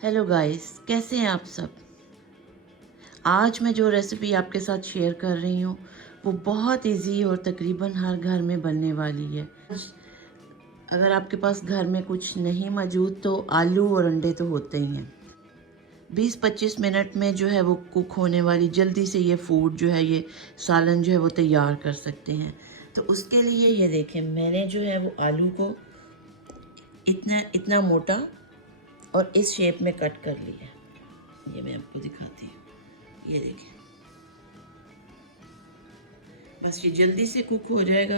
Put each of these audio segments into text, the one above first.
Hello guys, कैसे हैं आप सब। आज मैं जो रेसिपी आपके साथ शेयर कर रही हूँ वो बहुत इजी और तकरीबन हर घर में बनने वाली है। अगर आपके पास घर में कुछ नहीं मौजूद तो आलू और अंडे तो होते ही हैं। 20-25 मिनट में जो है वो कुक होने वाली जल्दी से ये फूड जो है, ये सालन जो है वो तैयार कर सकते हैं। तो उसके लिए ये देखें, मैंने जो है वो आलू को इतना इतना मोटा और इस शेप में कट कर लिया है। ये मैं आपको दिखाती हूँ, ये देखें। बस ये जल्दी से कुक हो जाएगा।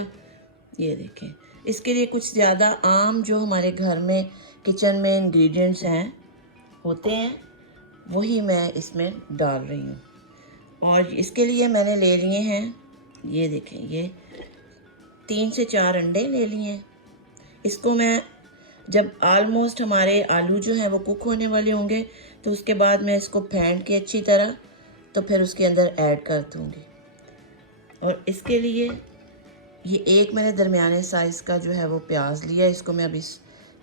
ये देखें, इसके लिए कुछ ज़्यादा आम जो हमारे घर में किचन में इंग्रेडिएंट्स हैं होते हैं वही मैं इसमें डाल रही हूँ। और इसके लिए मैंने ले लिए हैं, ये देखें, ये 3 से 4 अंडे ले लिए हैं। इसको मैं जब ऑलमोस्ट हमारे आलू जो हैं वो कुक होने वाले होंगे तो उसके बाद मैं इसको फेंट के अच्छी तरह तो फिर उसके अंदर ऐड कर दूँगी। और इसके लिए ये एक मैंने दरमियाने साइज़ का जो है वो प्याज लिया, इसको मैं अभी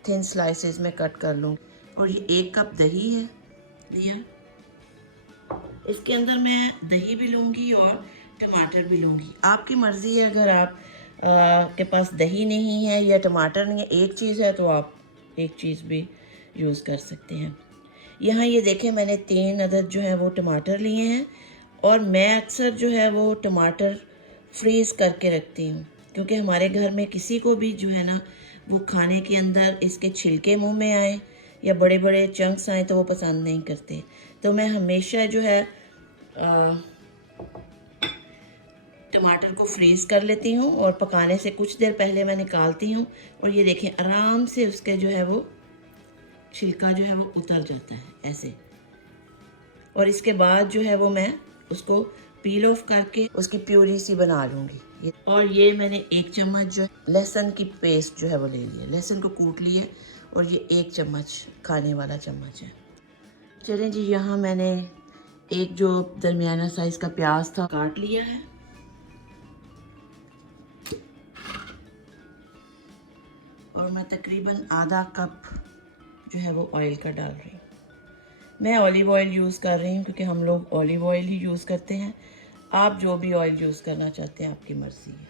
थिन स्लाइसेस में कट कर लूँगी। और ये 1 कप दही है लिया, इसके अंदर मैं दही भी लूँगी और टमाटर भी लूँगी। आपकी मर्ज़ी है, अगर आप के पास दही नहीं है या टमाटर नहीं है, एक चीज़ है तो आप एक चीज़ भी यूज़ कर सकते हैं। यहाँ ये देखें, मैंने 3 अदद जो है वो टमाटर लिए हैं। और मैं अक्सर जो है वो टमाटर फ्रीज़ करके रखती हूँ, क्योंकि हमारे घर में किसी को भी जो है ना वो खाने के अंदर इसके छिलके मुंह में आए या बड़े बड़े चंक्स आए तो वो पसंद नहीं करते। तो मैं हमेशा जो है टमाटर को फ्रीज़ कर लेती हूँ और पकाने से कुछ देर पहले मैं निकालती हूँ। और ये देखें, आराम से उसके जो है वो छिलका जो है वो उतर जाता है ऐसे। और इसके बाद जो है वो मैं उसको पील ऑफ करके उसकी प्यूरी सी बना लूँगी। और ये मैंने 1 चम्मच जो लहसुन की पेस्ट जो है वो ले लिया, लहसुन को कूट लिया और ये 1 चम्मच खाने वाला चम्मच है। चलें जी, यहाँ मैंने एक जो दरमियाना साइज़ का प्याज था काट लिया है। और मैं तकरीबन आधा कप जो है वो ऑयल का डाल रही हूँ। मैं ऑलिव ऑयल यूज़ कर रही हूँ क्योंकि हम लोग ऑलिव ऑयल ही यूज़ करते हैं। आप जो भी ऑयल यूज़ करना चाहते हैं आपकी मर्ज़ी है।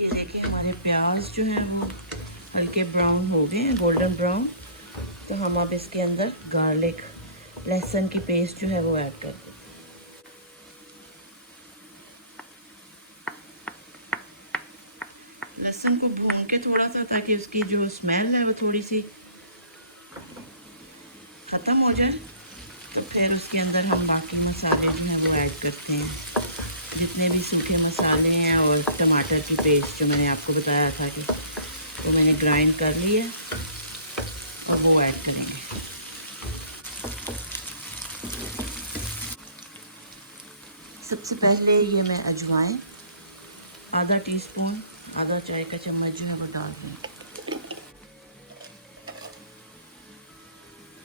ये देखिए, हमारे प्याज जो हैं वो हल्के ब्राउन हो गए हैं, गोल्डन ब्राउन। तो हम अब इसके अंदर गार्लिक, लहसुन की पेस्ट जो है वो ऐड कर दें। लहसुन को भून के थोड़ा सा, ताकि उसकी जो स्मेल है वो थोड़ी सी ख़त्म हो जाए, तो फिर उसके अंदर हम बाकी मसाले जो हैं वो ऐड करते हैं। जितने भी सूखे मसाले हैं और टमाटर की पेस्ट जो मैंने आपको बताया था कि तो मैंने ग्राइंड कर ली है और वो ऐड करेंगे। सबसे पहले ये मैं अजवाइन आधा टीस्पून, आधा चाय का चम्मच जो है वो डाल दूँ।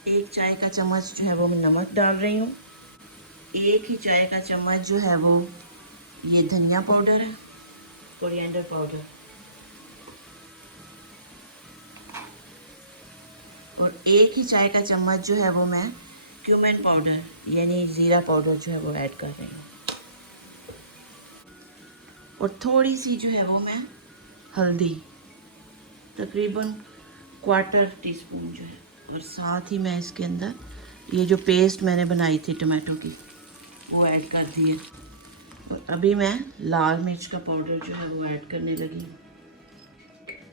1 चाय का चम्मच जो है वो मैं नमक डाल रही हूँ। 1 ही चाय का चम्मच जो है वो ये धनिया पाउडर है, कोरिएंडर पाउडर। और 1 ही चाय का चम्मच जो है वो मैं क्यूमिन पाउडर यानी ज़ीरा पाउडर जो है वो ऐड कर रही हूँ। और थोड़ी सी जो है वो मैं हल्दी, तकरीबन 1/4 टीस्पून जो है। और साथ ही मैं इसके अंदर ये जो पेस्ट मैंने बनाई थी टमाटो की वो ऐड कर दी है। और अभी मैं लाल मिर्च का पाउडर जो है वो ऐड करने लगी हूँ।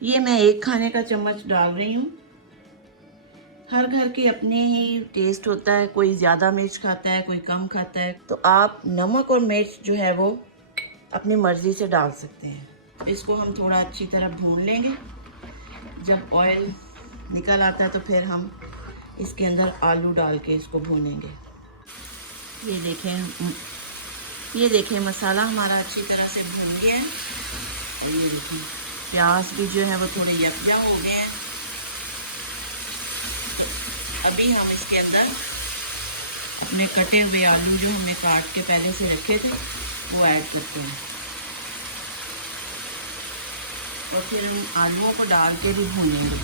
ये मैं 1 खाने का चम्मच डाल रही हूँ। हर घर के अपने ही टेस्ट होता है, कोई ज़्यादा मिर्च खाता है, कोई कम खाता है। तो आप नमक और मिर्च जो है वो अपनी मर्ज़ी से डाल सकते हैं। इसको हम थोड़ा अच्छी तरह भून लेंगे। जब ऑयल निकल आता है तो फिर हम इसके अंदर आलू डाल के इसको भूनेंगे। ये देखें मसाला हमारा अच्छी तरह से भून गया है। और ये देखें, प्याज भी जो है वो थोड़े यकजा हो गए हैं। तो अभी हम इसके अंदर अपने कटे हुए आलू जो हमने काट के पहले से रखे थे वो ऐड करते हैं और फिर उन आलूओं को डाल के भी भूनेंगे।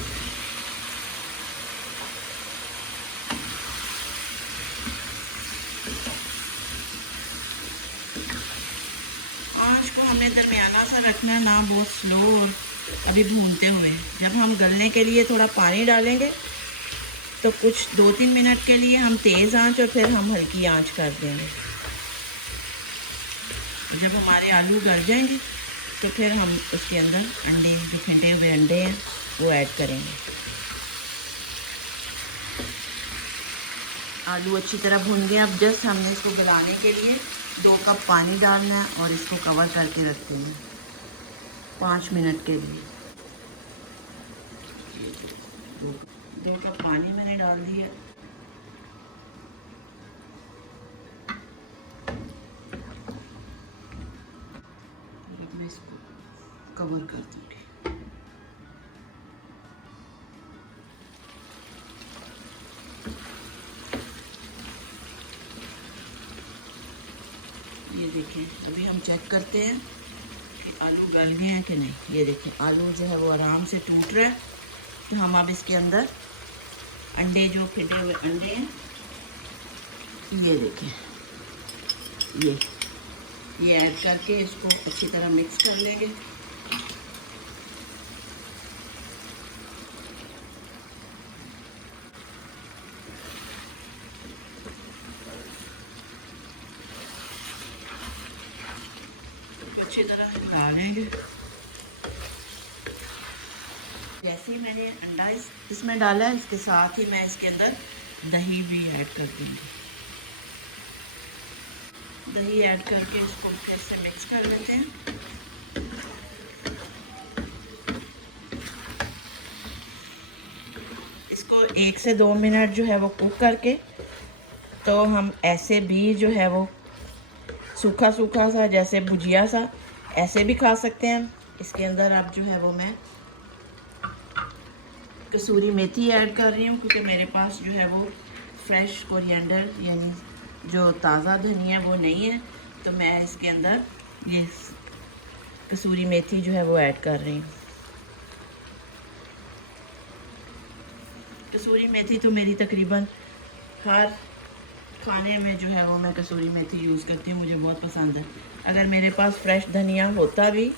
आँच को हमने दरमियाना सा रखना, ना बहुत स्लो और अभी भूनते हुए। जब हम गलने के लिए थोड़ा पानी डालेंगे तो कुछ 2-3 मिनट के लिए हम तेज़ आंच और फिर हम हल्की आंच कर देंगे। जब हमारे आलू गल जाएंगे तो फिर हम उसके अंदर अंडे, जो फेंटे हुए अंडे हैं वो ऐड करेंगे। आलू अच्छी तरह भून गए। अब जस्ट हमने इसको गलाने के लिए 2 कप पानी डालना है और इसको कवर करके रखते हैं 5 मिनट के लिए। 2 कप पानी मैंने डाल दिया। अब मैं इसको कवर कर दूँगी। ये देखें, अभी हम चेक करते हैं कि आलू गल गए हैं कि नहीं। ये देखें, आलू जो है वो आराम से टूट रहा है। तो हम अब इसके अंदर अंडे, जो फेंटे हुए अंडे हैं, ये देखें, ये ऐड करके इसको अच्छी तरह मिक्स कर लेंगे। अच्छी तरह डालेंगे। जैसे ही मैंने अंडा इसमें डाला है, इसके साथ ही मैं इसके अंदर दही भी ऐड कर दूँगी। दही ऐड करके इसको फिर से मिक्स कर लेते हैं। इसको 1 से 2 मिनट जो है वो कुक करके, तो हम ऐसे भी जो है वो सूखा सूखा सा, जैसे भुजिया सा, ऐसे भी खा सकते हैं। इसके अंदर अब जो है वो मैं कसूरी मेथी ऐड कर रही हूँ, क्योंकि मेरे पास जो है वो फ्रेश कोरिएंडर यानी जो ताज़ा धनिया वो नहीं है, तो मैं इसके अंदर ये कसूरी मेथी जो है वो ऐड कर रही हूँ। कसूरी मेथी तो मेरी तकरीबन हर खाने में जो है वो मैं कसूरी मेथी यूज़ करती हूँ, मुझे बहुत पसंद है। अगर मेरे पास फ्रेश धनिया होता भी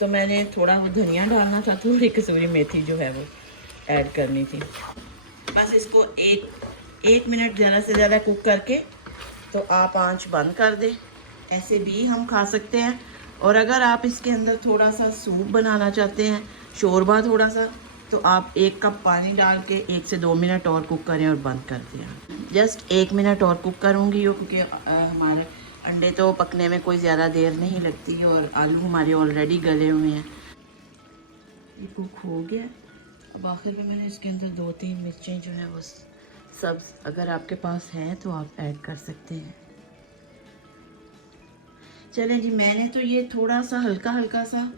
तो मैंने थोड़ा वो धनिया डालना था, थोड़ी कसूरी मेथी जो है वो ऐड करनी थी। बस इसको एक मिनट ज़्यादा से ज़्यादा कुक करके तो आप आंच बंद कर दें। ऐसे भी हम खा सकते हैं, और अगर आप इसके अंदर थोड़ा सा सूप बनाना चाहते हैं, शोरबा थोड़ा सा, तो आप 1 कप पानी डाल के 1 से 2 मिनट और कुक करें और बंद कर दें। जस्ट 1 मिनट और कुक करूँगी, क्योंकि हमारे अंडे तो पकने में कोई ज़्यादा देर नहीं लगती और आलू हमारे ऑलरेडी गले हुए हैं। ये कुक हो गया। अब आखिर में मैंने इसके अंदर 2-3 मिर्चें जो है वो सब्ज़, अगर आपके पास हैं तो आप ऐड कर सकते हैं। चलें जी, मैंने तो ये थोड़ा सा हल्का सा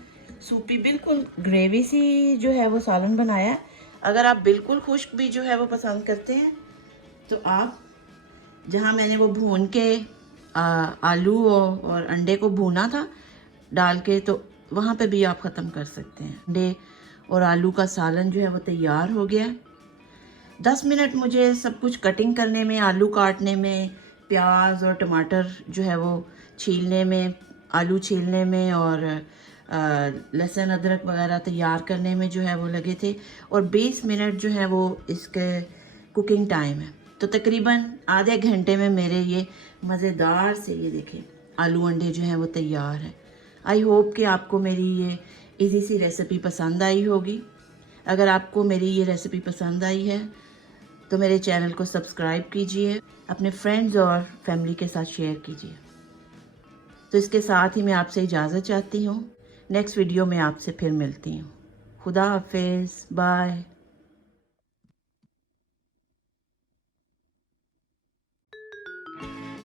सूपी, बिल्कुल ग्रेवी सी जो है वो सालन बनाया है। अगर आप बिल्कुल खुश्क भी जो है वो पसंद करते हैं तो आप, जहाँ मैंने वो भून के आलू और अंडे को भूना था डाल के, तो वहाँ पे भी आप ख़त्म कर सकते हैं। अंडे और आलू का सालन जो है वो तैयार हो गया। 10 मिनट मुझे सब कुछ कटिंग करने में, आलू काटने में, प्याज और टमाटर जो है वो छीलने में, आलू छीलने में और लहसुन अदरक वगैरह तैयार करने में जो है वो लगे थे, और 20 मिनट जो है वो इसके कुकिंग टाइम है। तो तकरीबन आधे घंटे में मेरे ये मज़ेदार से, ये देखें, आलू अंडे जो हैं वो तैयार है। आई होप कि आपको मेरी ये इजी सी रेसिपी पसंद आई होगी। अगर आपको मेरी ये रेसिपी पसंद आई है तो मेरे चैनल को सब्सक्राइब कीजिए, अपने फ्रेंड्स और फैमिली के साथ शेयर कीजिए। तो इसके साथ ही मैं आपसे इजाज़त चाहती हूँ। नेक्स्ट वीडियो में आपसे फिर मिलती हूँ। खुदा हाफिज़, बाय।